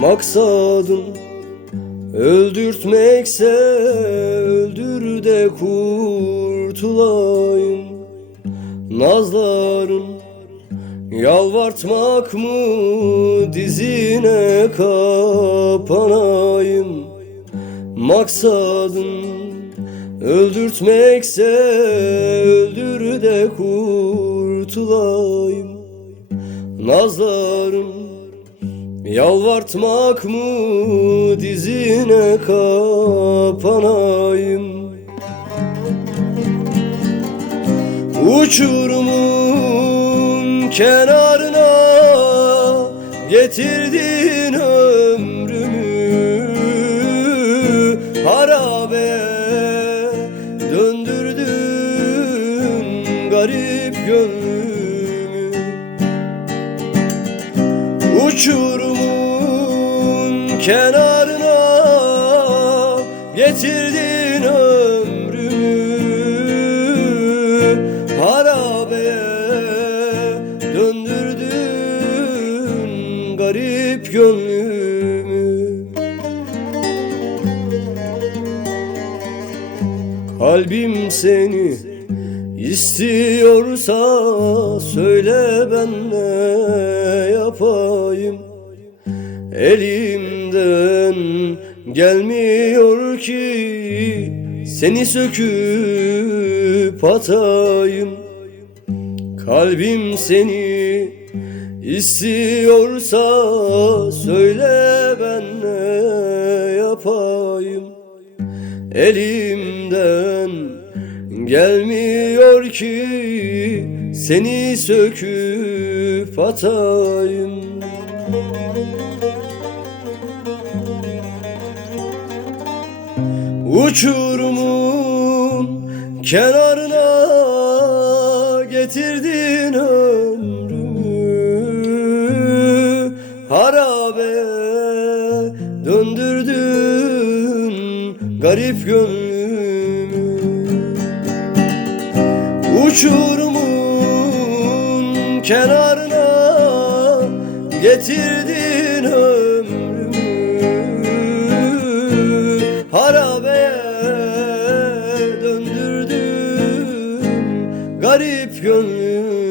Maksadın. Öldürtmekse öldür de kurtulayım. Nazların yalvartmak mı dizine kapanayım. Maksadın öldürtmekse öldür de kurtulayım. Nazların yalvartmak mı dizine kapanayım? Uçurumun kenarına getirdin ömrümü Harabe döndürdün garip gönlümü. Uçurumun kenarına getirdin ömrümü Harabeye döndürdün garip gönlümü. Kalbim seni istiyorsa söyle ben ne yapayım Elimden gelmiyor ki seni söküp atayım. Kalbim seni istiyorsa söyle ben ne yapayım? Elimden gelmiyor ki seni söküp atayım. Uçurumun kenarına getirdin ömrümü. Harabe döndürdün garip gönlümü uçurumun kenarına getirdin ömrümü harabeye döndürdün garip gönlümü